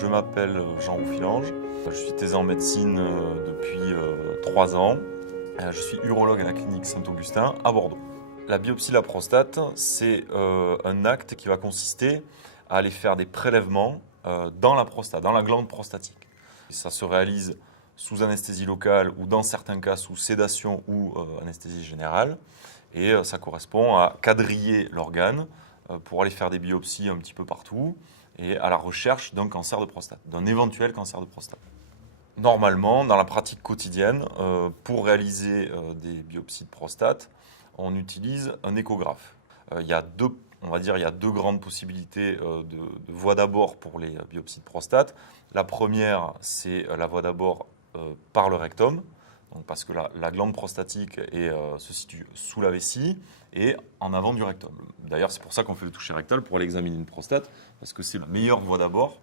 Je m'appelle Jean Roufilange, je suis thésé en médecine depuis 3 ans. Je suis urologue à la clinique Saint-Augustin à Bordeaux. La biopsie de la prostate, c'est un acte qui va consister à aller faire des prélèvements dans la prostate, dans la glande prostatique. Ça se réalise sous anesthésie locale ou dans certains cas sous sédation ou anesthésie générale. Et ça correspond à quadriller l'organe pour aller faire des biopsies un petit peu partout et à la recherche d'un cancer de prostate, d'un éventuel cancer de prostate. Normalement, dans la pratique quotidienne, pour réaliser des biopsies de prostate, on utilise un échographe. Il y a deux grandes possibilités de voie d'abord pour les biopsies de prostate. La première, c'est la voie d'abord par le rectum, donc parce que la glande prostatique se situe sous la vessie et en avant du rectum. D'ailleurs, c'est pour ça qu'on fait le toucher rectal pour aller examiner une prostate, parce que c'est la meilleure voie d'abord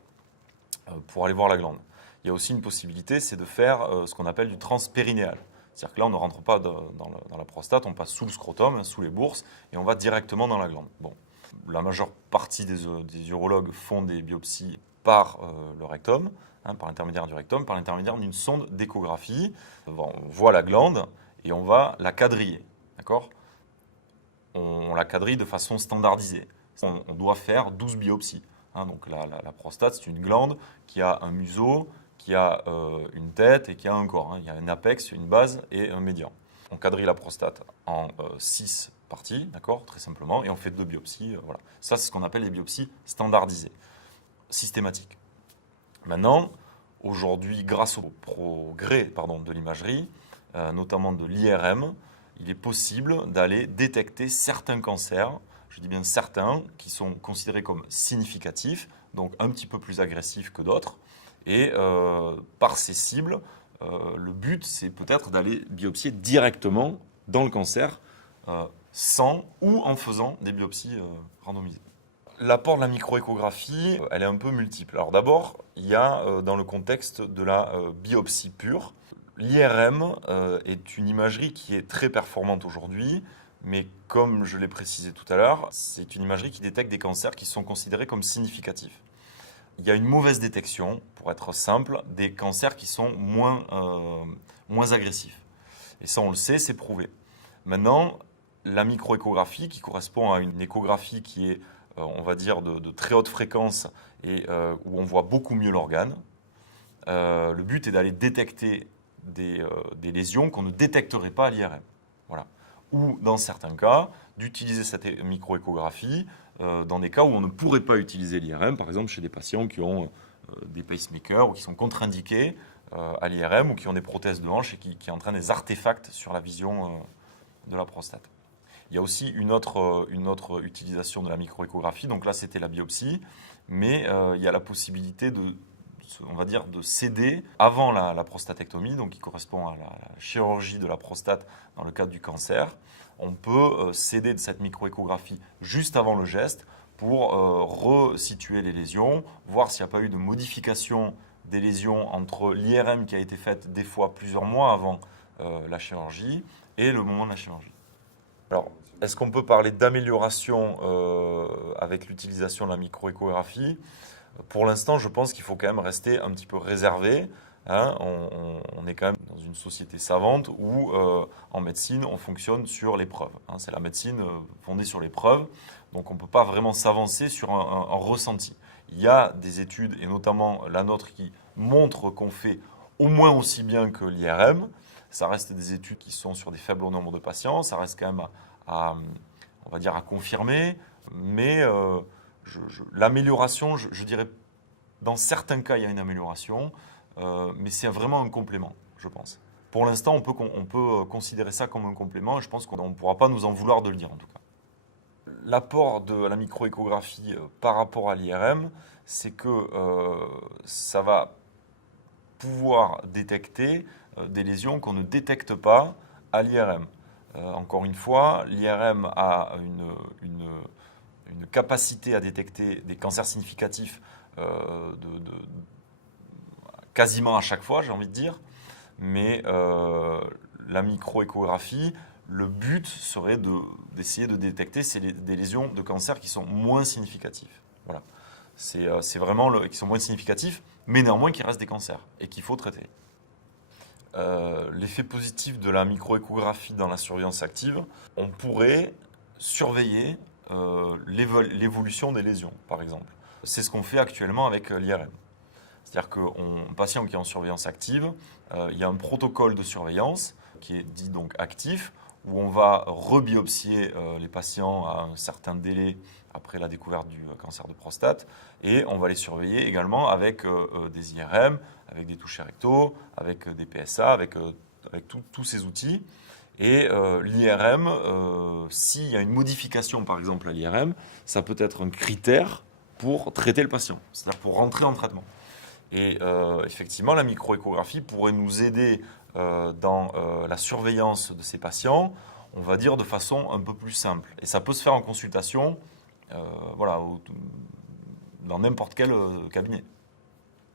pour aller voir la glande. Il y a aussi une possibilité, c'est de faire ce qu'on appelle du transpérinéal. C'est-à-dire que là, on ne rentre pas dans la prostate, on passe sous le scrotum, sous les bourses, et on va directement dans la glande. Bon. La majeure partie des urologues font des biopsies par le rectum, par l'intermédiaire du rectum, par l'intermédiaire d'une sonde d'échographie. Bon, on voit la glande et on va la quadriller. D'accord ? On la quadrille de façon standardisée. On doit faire 12 biopsies. Donc la prostate, c'est une glande qui a un museau, qui a une tête et qui a un corps. Il y a un apex, une base et un médian. On quadrille la prostate en 6 parties, d'accord, très simplement, et on fait 2 biopsies. Voilà. Ça, c'est ce qu'on appelle les biopsies standardisées, systématiques. Maintenant, aujourd'hui, grâce au progrès de l'imagerie, notamment de l'IRM, il est possible d'aller détecter certains cancers, je dis bien certains, qui sont considérés comme significatifs, donc un petit peu plus agressifs que d'autres. Et par ces cibles, le but, c'est peut-être d'aller biopsier directement dans le cancer, sans ou en faisant des biopsies randomisées. L'apport de la microéchographie, elle est un peu multiple. Alors d'abord, il y a dans le contexte de la biopsie pure. L'IRM est une imagerie qui est très performante aujourd'hui, mais comme je l'ai précisé tout à l'heure, c'est une imagerie qui détecte des cancers qui sont considérés comme significatifs. Il y a une mauvaise détection, pour être simple, des cancers qui sont moins agressifs. Et ça, on le sait, c'est prouvé. Maintenant, la microéchographie, qui correspond à une échographie qui est, on va dire, de très haute fréquence et où on voit beaucoup mieux l'organe, le but est d'aller détecter des lésions qu'on ne détecterait pas à l'IRM. Voilà. Ou, dans certains cas, d'utiliser cette microéchographie dans des cas où on ne pourrait pas utiliser l'IRM, par exemple chez des patients qui ont des pacemakers ou qui sont contre-indiqués à l'IRM ou qui ont des prothèses de hanche et qui entraînent des artefacts sur la vision de la prostate. Il y a aussi une autre utilisation de la microéchographie, donc là c'était la biopsie, mais il y a la possibilité de céder avant la prostatectomie, donc qui correspond à la chirurgie de la prostate dans le cadre du cancer. On peut céder de cette microéchographie juste avant le geste pour resituer les lésions, voir s'il n'y a pas eu de modification des lésions entre l'IRM qui a été faite des fois plusieurs mois avant la chirurgie et le moment de la chirurgie. Alors, est-ce qu'on peut parler d'amélioration avec l'utilisation de la microéchographie ? Pour l'instant, je pense qu'il faut quand même rester un petit peu réservé. On est quand même dans une société savante où, en médecine, on fonctionne sur les preuves. C'est la médecine fondée sur les preuves, donc on ne peut pas vraiment s'avancer sur un ressenti. Il y a des études, et notamment la nôtre, qui montrent qu'on fait au moins aussi bien que l'IRM. Ça reste des études qui sont sur des faibles nombres de patients, ça reste quand même à confirmer, mais l'amélioration, je dirais, dans certains cas, il y a une amélioration, mais c'est vraiment un complément, je pense. Pour l'instant, on peut considérer ça comme un complément, et je pense qu'on ne pourra pas nous en vouloir de le dire, en tout cas. L'apport de la microéchographie par rapport à l'IRM, c'est que ça va pouvoir détecter des lésions qu'on ne détecte pas à l'IRM. Encore une fois, l'IRM a une capacité à détecter des cancers significatifs quasiment à chaque fois, j'ai envie de dire. Mais la microéchographie, le but serait d'essayer de détecter des lésions de cancer qui sont moins significatives. Voilà. C'est vraiment qui sont moins significatifs, mais néanmoins qui restent des cancers et qu'il faut traiter. L'effet positif de la microéchographie dans la surveillance active, on pourrait surveiller l'évolution des lésions, par exemple. C'est ce qu'on fait actuellement avec l'IRM. C'est-à-dire qu'un patient qui est en surveillance active, il y a un protocole de surveillance qui est dit donc actif, où on va rebiopsier les patients à un certain délai après la découverte du cancer de prostate, et on va les surveiller également avec des IRM, avec des touchés rectaux, avec des PSA, avec tous ces outils. Et l'IRM, s'il y a une modification par exemple à l'IRM, ça peut être un critère pour traiter le patient, c'est-à-dire pour rentrer en traitement. Et effectivement, la microéchographie pourrait nous aider dans la surveillance de ces patients, on va dire de façon un peu plus simple. Et ça peut se faire en consultation, voilà, dans n'importe quel cabinet.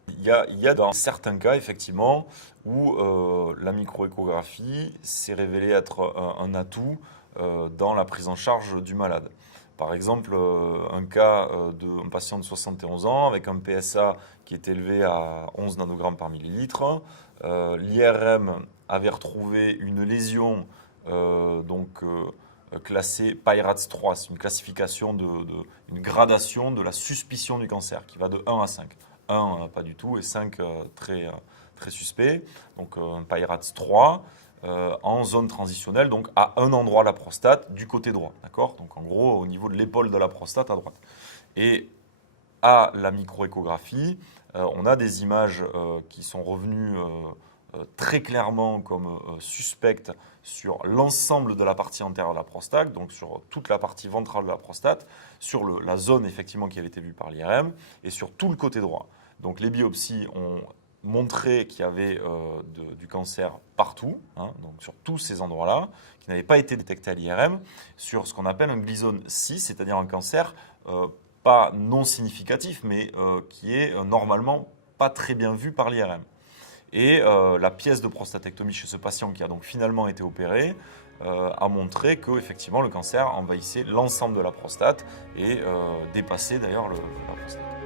Il y a dans certains cas, effectivement, où la microéchographie s'est révélée être un atout dans la prise en charge du malade. Par exemple, un cas d'un patient de 71 ans avec un PSA qui est élevé à 11 nanogrammes par millilitre. L'IRM avait retrouvé une lésion classée PIRATS 3. C'est une classification, une gradation de la suspicion du cancer qui va de 1 à 5. 1, pas du tout, et 5, très suspect. Donc un PIRATS 3 en zone transitionnelle, donc à un endroit la prostate du côté droit. D'accord ? Donc en gros, au niveau de l'épaule de la prostate à droite. Et à la microéchographie, on a des images qui sont revenues très clairement comme suspectes sur l'ensemble de la partie antérieure de la prostate, donc sur toute la partie ventrale de la prostate, sur la zone effectivement qui avait été vue par l'IRM, et sur tout le côté droit. Donc les biopsies ont montré qu'il y avait du cancer partout, hein, donc sur tous ces endroits-là, qui n'avaient pas été détectés à l'IRM, sur ce qu'on appelle un glisone 6, c'est-à-dire un cancer pas non significatif, mais qui est normalement pas très bien vu par l'IRM. Et la pièce de prostatectomie chez ce patient qui a donc finalement été opéré a montré que effectivement le cancer envahissait l'ensemble de la prostate et dépassait d'ailleurs la prostate.